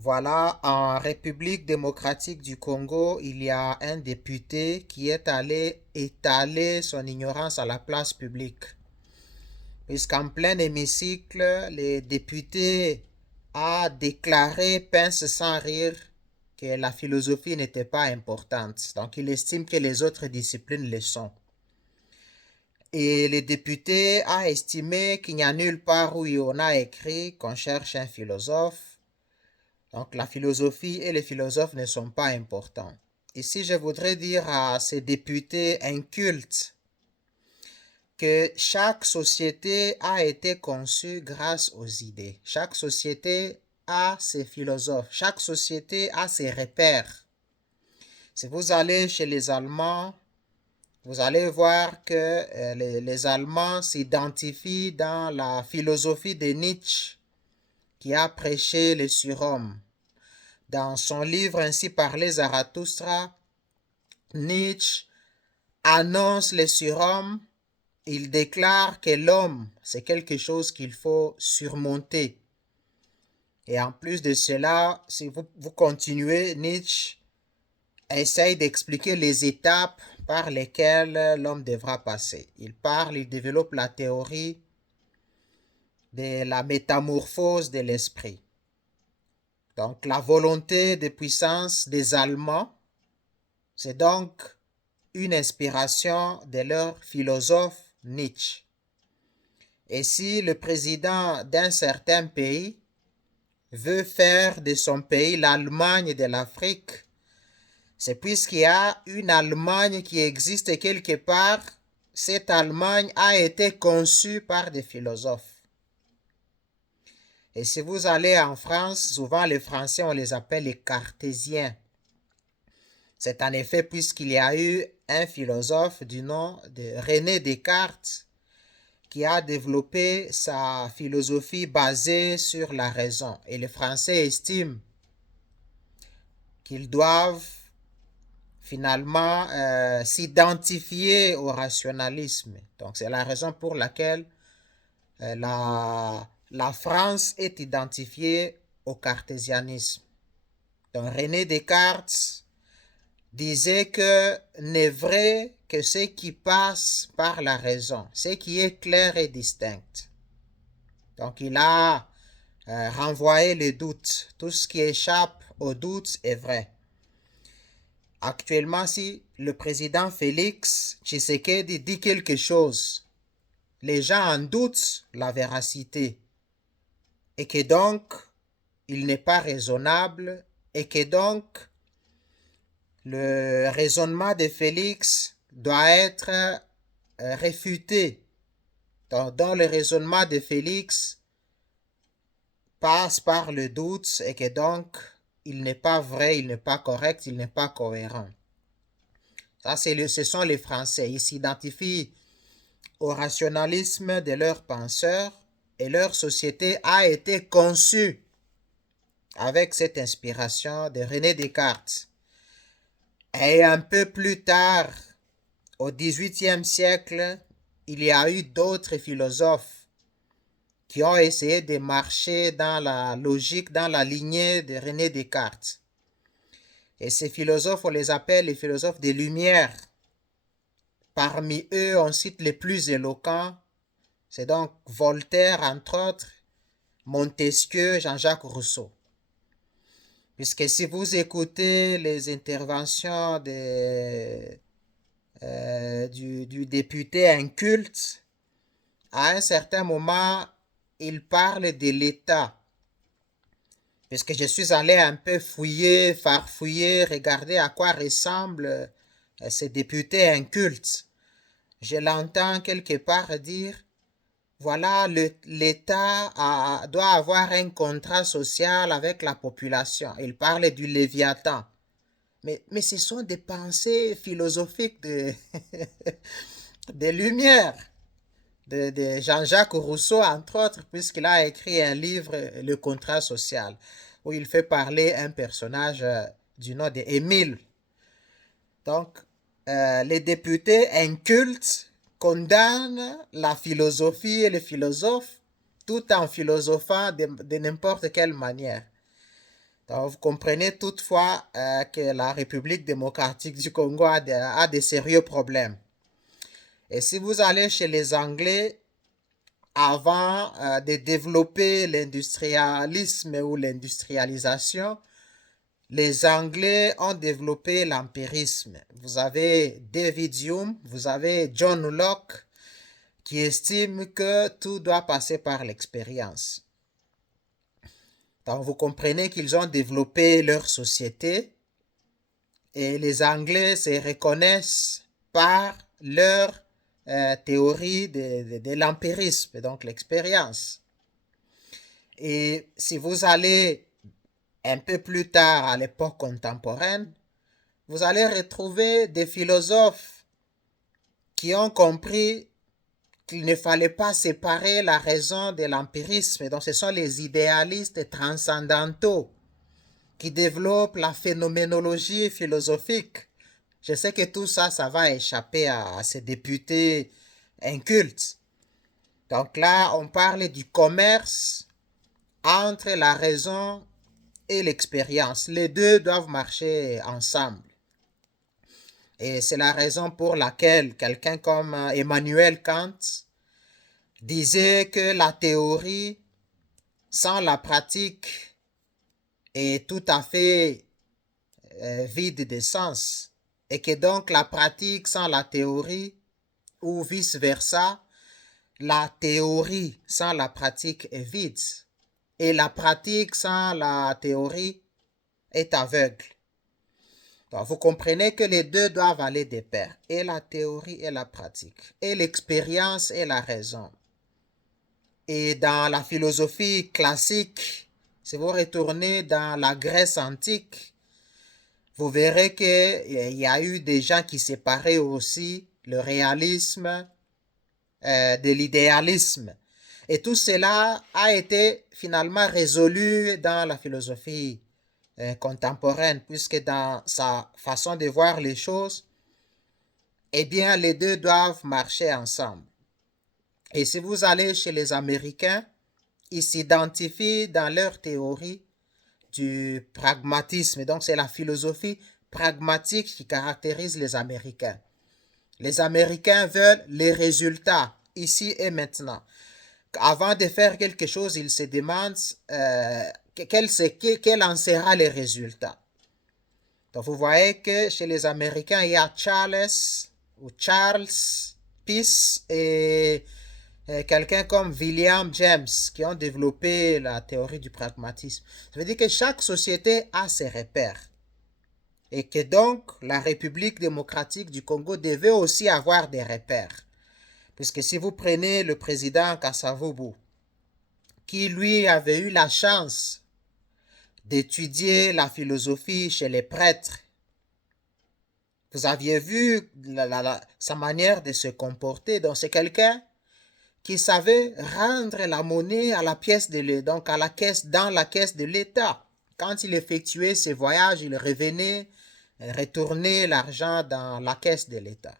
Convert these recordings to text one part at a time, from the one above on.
Voilà, en République démocratique du Congo, il y a un député qui est allé étaler son ignorance à la place publique. Puisqu'en plein hémicycle, le député a déclaré, pince sans rire, que la philosophie n'était pas importante. Donc il estime que les autres disciplines le sont. Et le député a estimé qu'il n'y a nulle part où on a écrit qu'on cherche un philosophe. Donc la philosophie et les philosophes ne sont pas importants. Ici, je voudrais dire à ces députés incultes que chaque société a été conçue grâce aux idées. Chaque société a ses philosophes. Chaque société a ses repères. Si vous allez chez les Allemands, vous allez voir que les Allemands s'identifient dans la philosophie de Nietzsche qui a prêché le surhomme. Dans son livre Ainsi parlait Zarathustra, Nietzsche annonce le surhomme. Il déclare que l'homme, c'est quelque chose qu'il faut surmonter. Et en plus de cela, si vous continuez, Nietzsche essaye d'expliquer les étapes par lesquelles l'homme devra passer. Il développe la théorie de la métamorphose de l'esprit. Donc la volonté de puissance des Allemands, c'est donc une inspiration de leur philosophe Nietzsche. Et si le président d'un certain pays veut faire de son pays l'Allemagne de l'Afrique, c'est puisqu'il y a une Allemagne qui existe quelque part, cette Allemagne a été conçue par des philosophes. Et si vous allez en France, souvent les Français, on les appelle les cartésiens. C'est en effet puisqu'il y a eu un philosophe du nom de René Descartes qui a développé sa philosophie basée sur la raison. Et les Français estiment qu'ils doivent finalement s'identifier au rationalisme. Donc c'est la raison pour laquelle la France est identifiée au cartésianisme. Donc René Descartes disait que n'est vrai que ce qui passe par la raison, ce qui est clair et distinct. Donc il a renvoyé les doutes. Tout ce qui échappe aux doutes est vrai. Actuellement, si le président Félix Tshisekedi dit quelque chose, les gens en doutent la véracité et que donc il n'est pas raisonnable et que donc le raisonnement de Félix doit être réfuté. Donc, dans le raisonnement de Félix passe par le doute et que donc il n'est pas vrai, il n'est pas correct, il n'est pas cohérent. Ça, ce sont les Français. Ils s'identifient au rationalisme de leurs penseurs et leur société a été conçue avec cette inspiration de René Descartes. Et un peu plus tard, au XVIIIe siècle, il y a eu d'autres philosophes qui ont essayé de marcher dans la logique, dans la lignée de René Descartes. Et ces philosophes, on les appelle les philosophes des Lumières. Parmi eux, on cite les plus éloquents. C'est donc Voltaire, entre autres, Montesquieu, Jean-Jacques Rousseau. Puisque si vous écoutez les interventions du député inculte, à un certain moment, il parle de l'État. Puisque je suis allé un peu fouiller, farfouiller, regarder à quoi ressemble ce député inculte. Je l'entends quelque part dire, voilà, l'État doit avoir un contrat social avec la population. Il parle du Léviathan. Mais ce sont des pensées philosophiques des Lumières, de Jean-Jacques Rousseau, entre autres, puisqu'il a écrit un livre, Le contrat social, où il fait parler un personnage du nom d'Émile. Donc, les députés incultes condamnent la philosophie et les philosophes tout en philosophant de n'importe quelle manière. Donc, vous comprenez toutefois que la République démocratique du Congo a des sérieux problèmes. Et si vous allez chez les Anglais, avant de développer l'industrialisme ou l'industrialisation, les Anglais ont développé l'empirisme. Vous avez David Hume, vous avez John Locke qui estiment que tout doit passer par l'expérience. Donc vous comprenez qu'ils ont développé leur société et les Anglais se reconnaissent par leur théorie de l'empirisme, donc l'expérience. Et si vous allez un peu plus tard à l'époque contemporaine, vous allez retrouver des philosophes qui ont compris qu'il ne fallait pas séparer la raison de l'empirisme. Donc ce sont les idéalistes transcendantaux qui développent la phénoménologie philosophique. Je sais que tout ça, ça va échapper à ces députés incultes. Donc là, on parle du commerce entre la raison et l'expérience. Les deux doivent marcher ensemble. Et c'est la raison pour laquelle quelqu'un comme Emmanuel Kant disait que la théorie sans la pratique est tout à fait vide de sens et que donc la pratique sans la théorie ou vice-versa, la théorie sans la pratique est vide et la pratique sans la théorie est aveugle. Donc, vous comprenez que les deux doivent aller de pair, et la théorie et la pratique, et l'expérience et la raison. Et dans la philosophie classique, si vous retournez dans la Grèce antique, vous verrez qu'il y a eu des gens qui séparaient aussi le réalisme de l'idéalisme. Et tout cela a été finalement résolu dans la philosophie contemporaine, puisque dans sa façon de voir les choses, eh bien, les deux doivent marcher ensemble. Et si vous allez chez les Américains, ils s'identifient dans leur théorie du pragmatisme. Donc, c'est la philosophie pragmatique qui caractérise les Américains. Les Américains veulent les résultats, ici et maintenant. Avant de faire quelque chose, ils se demandent quel en sera le résultat. Donc, vous voyez que chez les Américains, il y a Charles Peirce et quelqu'un comme William James qui ont développé la théorie du pragmatisme. Ça veut dire que chaque société a ses repères. Et que donc, la République démocratique du Congo devait aussi avoir des repères. Puisque si vous prenez le président Kasavubu, qui lui avait eu la chance d'étudier la philosophie chez les prêtres, vous aviez vu sa manière de se comporter. Donc c'est quelqu'un qui savait rendre la monnaie à la pièce de donc à la caisse, dans la caisse de l'État. Quand il effectuait ses voyages, il revenait retourner l'argent dans la caisse de l'État.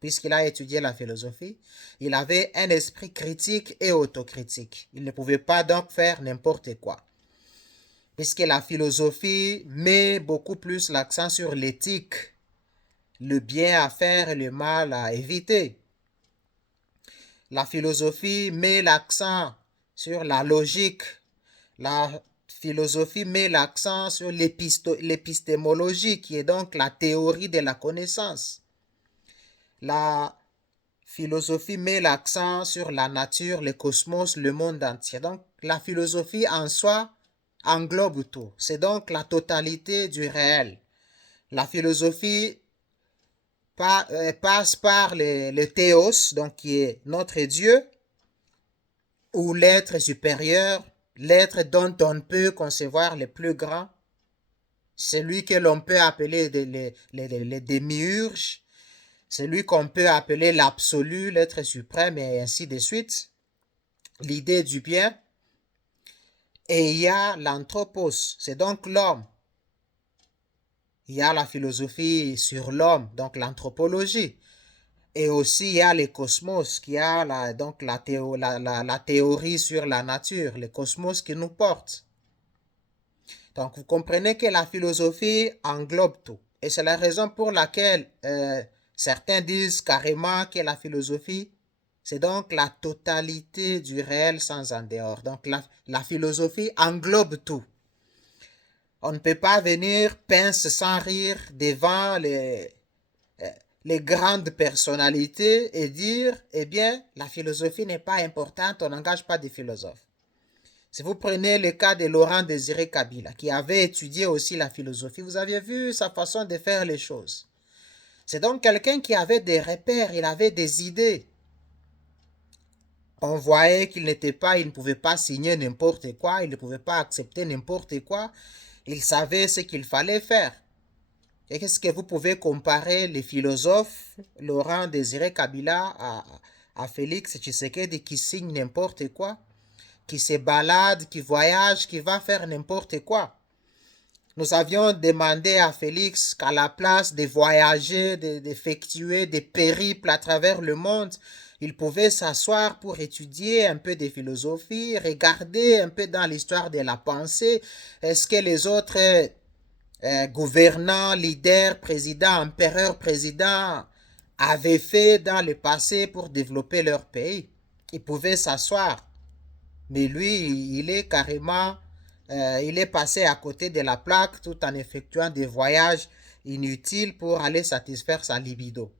Puisqu'il a étudié la philosophie, il avait un esprit critique et autocritique. Il ne pouvait pas donc faire n'importe quoi. Puisque la philosophie met beaucoup plus l'accent sur l'éthique, le bien à faire et le mal à éviter. La philosophie met l'accent sur la logique. La philosophie met l'accent sur l'épistémologie, qui est donc la théorie de la connaissance. La philosophie met l'accent sur la nature, le cosmos, le monde entier. Donc, la philosophie en soi englobe tout. C'est donc la totalité du réel. La philosophie passe par le théos, donc qui est notre Dieu, ou l'être supérieur, l'être dont on peut concevoir le plus grand, celui que l'on peut appeler les démiurges, celui qu'on peut appeler l'absolu, l'être suprême, et ainsi de suite, l'idée du bien. Et il y a l'anthropos, c'est donc l'homme. Il y a la philosophie sur l'homme, donc l'anthropologie. Et aussi, il y a le cosmos, qui a donc la théorie sur la nature, le cosmos qui nous porte. Donc, vous comprenez que la philosophie englobe tout. Et c'est la raison pour laquelle certains disent carrément que la philosophie, c'est donc la totalité du réel sans en dehors. Donc, la philosophie englobe tout. On ne peut pas venir pince sans rire devant les grandes personnalités et dire, eh bien, la philosophie n'est pas importante, on n'engage pas de philosophes. Si vous prenez le cas de Laurent Désiré Kabila, qui avait étudié aussi la philosophie, vous aviez vu sa façon de faire les choses. C'est donc quelqu'un qui avait des repères, il avait des idées. On voyait qu'il n'était pas, il ne pouvait pas signer n'importe quoi, il ne pouvait pas accepter n'importe quoi. Il savait ce qu'il fallait faire. Et qu'est-ce que vous pouvez comparer les philosophes, Laurent Désiré Kabila à Félix Tshisekedi qui signe n'importe quoi, qui se balade, qui voyage, qui va faire n'importe quoi. Nous avions demandé à Félix qu'à la place de voyager, d'effectuer des périples à travers le monde, il pouvait s'asseoir pour étudier un peu de philosophie, regarder un peu dans l'histoire de la pensée. Est-ce que les autres gouvernants, leaders, présidents, empereurs, présidents avaient fait dans le passé pour développer leur pays? Il pouvait s'asseoir. Mais lui, il est carrément, il est passé à côté de la plaque tout en effectuant des voyages inutiles pour aller satisfaire sa libido.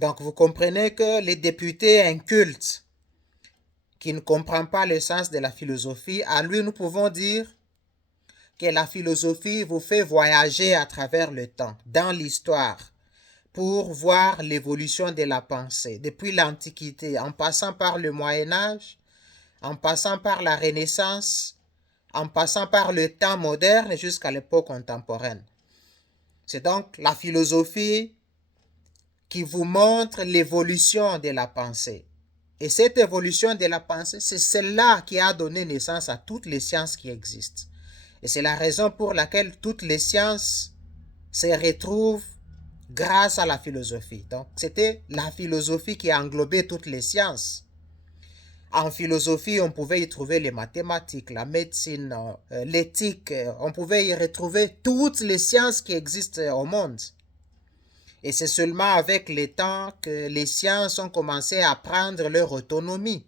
Donc vous comprenez que les députés incultes qui ne comprennent pas le sens de la philosophie, à lui nous pouvons dire que la philosophie vous fait voyager à travers le temps, dans l'histoire, pour voir l'évolution de la pensée, depuis l'Antiquité, en passant par le Moyen Âge, en passant par la Renaissance, en passant par le temps moderne jusqu'à l'époque contemporaine. C'est donc la philosophie qui vous montre l'évolution de la pensée. Et cette évolution de la pensée, c'est celle-là qui a donné naissance à toutes les sciences qui existent. Et c'est la raison pour laquelle toutes les sciences se retrouvent grâce à la philosophie. Donc, c'était la philosophie qui a englobé toutes les sciences. En philosophie, on pouvait y trouver les mathématiques, la médecine, l'éthique. On pouvait y retrouver toutes les sciences qui existent au monde. Et c'est seulement avec le temps que les sciences ont commencé à prendre leur autonomie,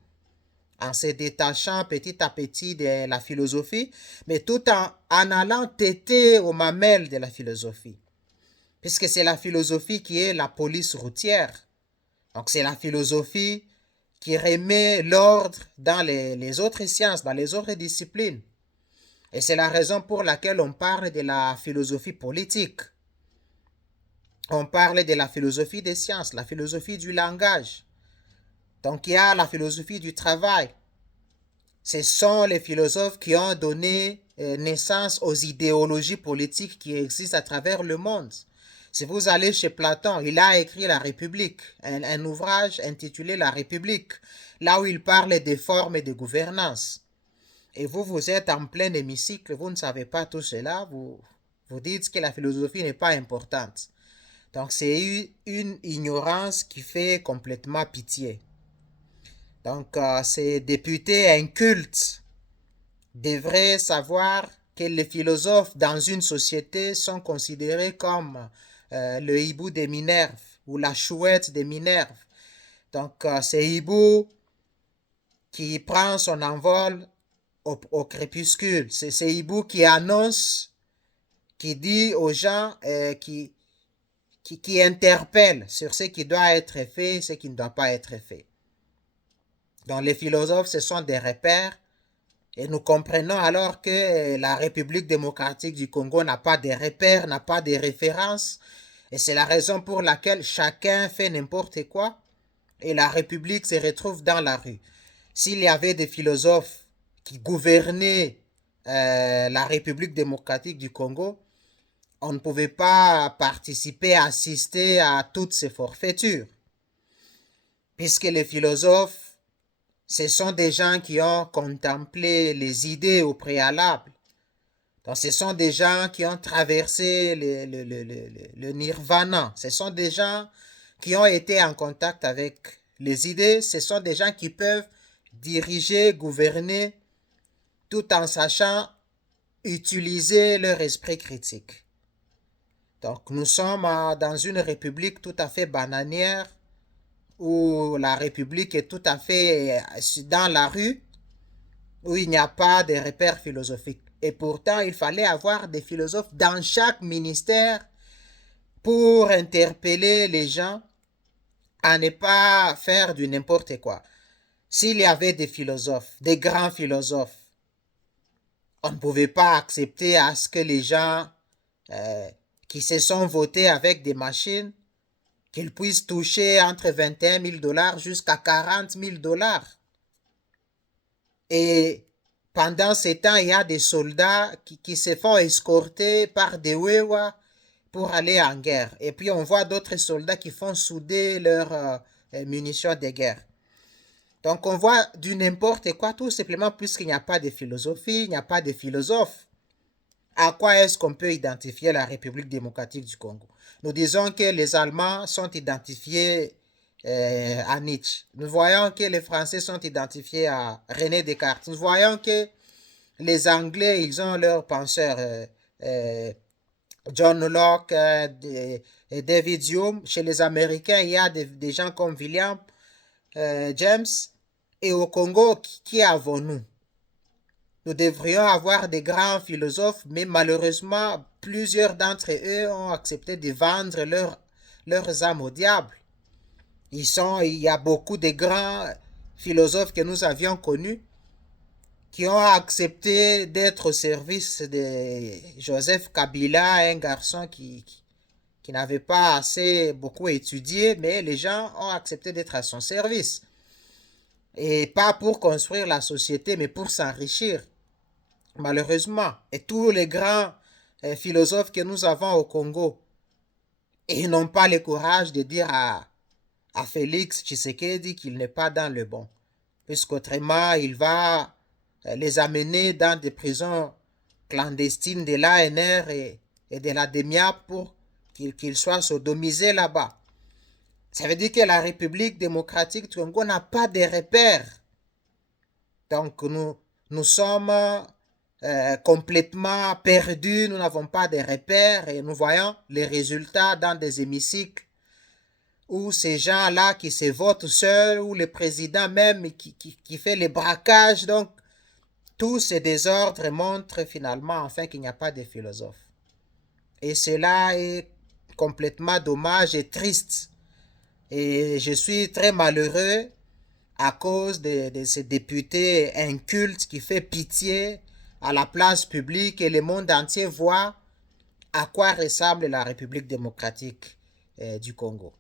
en se détachant petit à petit de la philosophie, mais tout en allant têter aux mamelles de la philosophie. Puisque c'est la philosophie qui est la police routière. Donc c'est la philosophie qui remet l'ordre dans les autres sciences, dans les autres disciplines. Et c'est la raison pour laquelle on parle de la philosophie politique. On parle de la philosophie des sciences, la philosophie du langage. Donc il y a la philosophie du travail. Ce sont les philosophes qui ont donné naissance aux idéologies politiques qui existent à travers le monde. Si vous allez chez Platon, il a écrit La République, un ouvrage intitulé La République, là où il parle des formes de gouvernance. Et vous êtes en plein hémicycle, vous ne savez pas tout cela, vous dites que la philosophie n'est pas importante. Donc c'est une ignorance qui fait complètement pitié. Donc ces députés incultes devraient savoir que les philosophes dans une société sont considérés comme le hibou de Minerve ou la chouette de Minerve. Donc c'est hibou qui prend son envol au crépuscule. C'est hibou qui annonce, qui dit aux gens, qui interpelle sur ce qui doit être fait et ce qui ne doit pas être fait. Donc les philosophes, ce sont des repères. Et nous comprenons alors que la République démocratique du Congo n'a pas de repères, n'a pas de références. Et c'est la raison pour laquelle chacun fait n'importe quoi. Et la République se retrouve dans la rue. S'il y avait des philosophes qui gouvernaient la République démocratique du Congo, on ne pouvait pas participer, assister à toutes ces forfaitures. Puisque les philosophes, ce sont des gens qui ont contemplé les idées au préalable. Donc, ce sont des gens qui ont traversé le nirvana. Ce sont des gens qui ont été en contact avec les idées. Ce sont des gens qui peuvent diriger, gouverner, tout en sachant utiliser leur esprit critique. Donc nous sommes dans une république tout à fait bananière, où la république est tout à fait dans la rue, où il n'y a pas de repères philosophiques. Et pourtant, il fallait avoir des philosophes dans chaque ministère pour interpeller les gens à ne pas faire du n'importe quoi. S'il y avait des philosophes, des grands philosophes, on ne pouvait pas accepter à ce que les gens euh, qui se sont votés avec des machines, qu'ils puissent toucher entre 21 000 dollars jusqu'à 40 000 dollars. Et pendant ce temps, il y a des soldats qui se font escorter par des Wewa pour aller en guerre. Et puis on voit d'autres soldats qui font souder leurs munitions de guerre. Donc on voit du n'importe quoi, tout simplement puisqu'il n'y a pas de philosophie, il n'y a pas de philosophe. À quoi est-ce qu'on peut identifier la République démocratique du Congo? Nous disons que les Allemands sont identifiés à Nietzsche. Nous voyons que les Français sont identifiés à René Descartes. Nous voyons que les Anglais, ils ont leurs penseurs. John Locke et David Hume. Chez les Américains, il y a des gens comme William James. Et au Congo, qui avons-nous? Nous devrions avoir des grands philosophes, mais malheureusement, plusieurs d'entre eux ont accepté de vendre leurs âmes au diable. Il y a beaucoup de grands philosophes que nous avions connus qui ont accepté d'être au service de Joseph Kabila, un garçon qui n'avait pas assez beaucoup étudié, mais les gens ont accepté d'être à son service. Et pas pour construire la société, mais pour s'enrichir. Malheureusement. Et tous les grands philosophes que nous avons au Congo, ils n'ont pas le courage de dire à Félix Tshisekedi qu'il n'est pas dans le bon. Puisqu'autrement, il va les amener dans des prisons clandestines de l'ANR et de la DEMIAP pour qu'ils soient sodomisés là-bas. Ça veut dire que la République démocratique du Congo n'a pas de repères. Donc nous sommes complètement perdus, nous n'avons pas de repères et nous voyons les résultats dans des hémicycles où ces gens-là qui se votent seuls, ou le président même qui fait les braquages. Donc tout ce désordre montre finalement enfin qu'il n'y a pas de philosophe. Et cela est complètement dommage et triste. Et je suis très malheureux à cause de ces députés incultes qui fait pitié à la place publique et le monde entier voit à quoi ressemble la République démocratique du Congo.